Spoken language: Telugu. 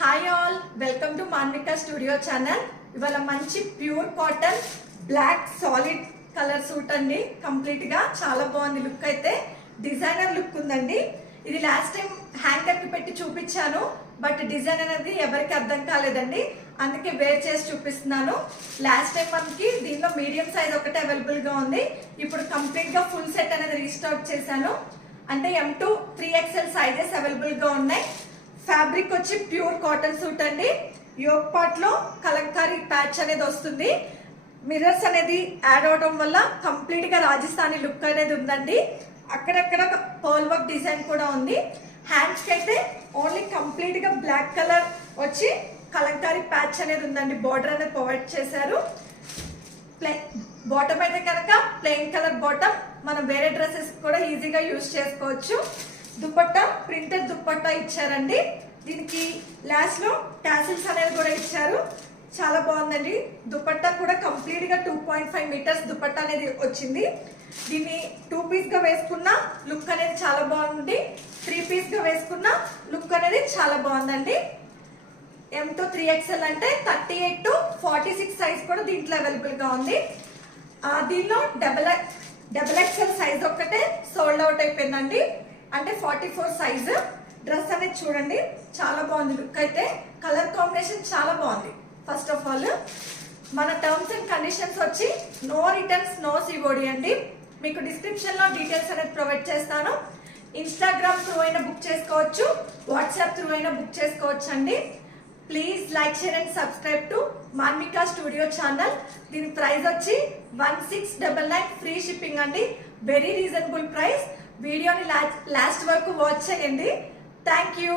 Hi all, welcome to Manvika studio channel. ఇవాళ మంచి pure cotton black solid colour suit అండి. కంప్లీట్ గా చాలా బాగుంది. లుక్ అయితే డిజైనర్ లుక్ ఉందండి. ఇది లాస్ట్ టైం హ్యాంగర్ కి పెట్టి చూపించాను, బట్ డిజైన్ అనేది ఎవరికి అర్థం కాలేదండి, అందుకే వేర్ చేసి చూపిస్తున్నాను. లాస్ట్ టైం మనకి దీనిలో మీడియం సైజ్ ఒకటే అవైలబుల్ గా ఉంది. ఇప్పుడు కంప్లీట్ గా ఫుల్ సెట్ అనేది రీస్టాక్ చేశాను. అంటే M2 3XL సైజెస్ అవైలబుల్ గా ఉన్నాయి. ఫ్యాబ్రిక్ వచ్చి ప్యూర్ కాటన్ సూట్ అండి. యోక్ పార్ట్ లో కలంకారీ ప్యాచ్ అనేది వస్తుంది. మిర్రర్స్ అనేది యాడ్ అవడం వల్ల కంప్లీట్ గా రాజస్థానీ లుక్ అనేది ఉందండి. అక్కడక్కడ పర్ల్ వర్క్ డిజైన్ కూడా ఉంది. హ్యాండ్స్ కి అయితే ఓన్లీ కంప్లీట్ గా బ్లాక్ కలర్ వచ్చి కలంకారీ ప్యాచ్ అనేది ఉందండి. బార్డర్ అనేది ప్రొవైడ్ చేశారు. బాటమ్ అయితే కనుక ప్లెయిన్ కలర్ బాటమ్, మనం వేరే డ్రెస్సెస్ కూడా ఈజీగా యూజ్ చేసుకోవచ్చు. దుపట్టా ప్రింటెడ్ దుపట్టా ఇచ్చారండి. దీనికి లాస్ట్ లో టాసిల్స్ అనేది కూడా ఇచ్చారు. చాలా బాగుందండి. దుపట్టా కూడా కంప్లీట్ గా 2.5 మీటర్స్ దుపట్టా అనేది వచ్చింది. దీన్ని 2 పీస్ గా వేసుకున్న లుక్ అనేది చాలా బాగుంది. 3 పీస్ గా వేసుకున్న లుక్ అనేది చాలా బాగుందండి. M2 3XL అంటే 38 to 46 సైజ్ కూడా దీంట్లో అవైలబుల్ గా ఉంది. దీనిలో డబుల్ XL సైజ్ ఒక్కటే సోల్డ్ అవుట్ అయిపోయిందండి. అంటే 44 సైజ్. డ్రెస్ అనేది చూడండి, చాలా బాగుంది. లుక్ అయితే కలర్ కాంబినేషన్ చాలా బాగుంది. ఫస్ట్ ఆఫ్ ఆల్ మన టర్మ్స్ అండ్ కండిషన్స్ వచ్చి నో రిటర్న్స్, నో సిఓడి అండి. మీకు డిస్క్రిప్షన్ లో డీటెయిల్స్ అనేది ప్రొవైడ్ చేస్తాను. ఇన్స్టాగ్రామ్ త్రూ అయినా బుక్ చేసుకోవచ్చు, వాట్సాప్ త్రూ అయినా బుక్ చేసుకోవచ్చు అండి. Please like, share and subscribe to Manvika studio channel. దీని ప్రైస్ వచ్చి 1699 ఫ్రీ షిప్పింగ్ అండి. Very reasonable price. వీడియోని లాస్ట్ వరకు వాచ్ చేయండి. Thank you.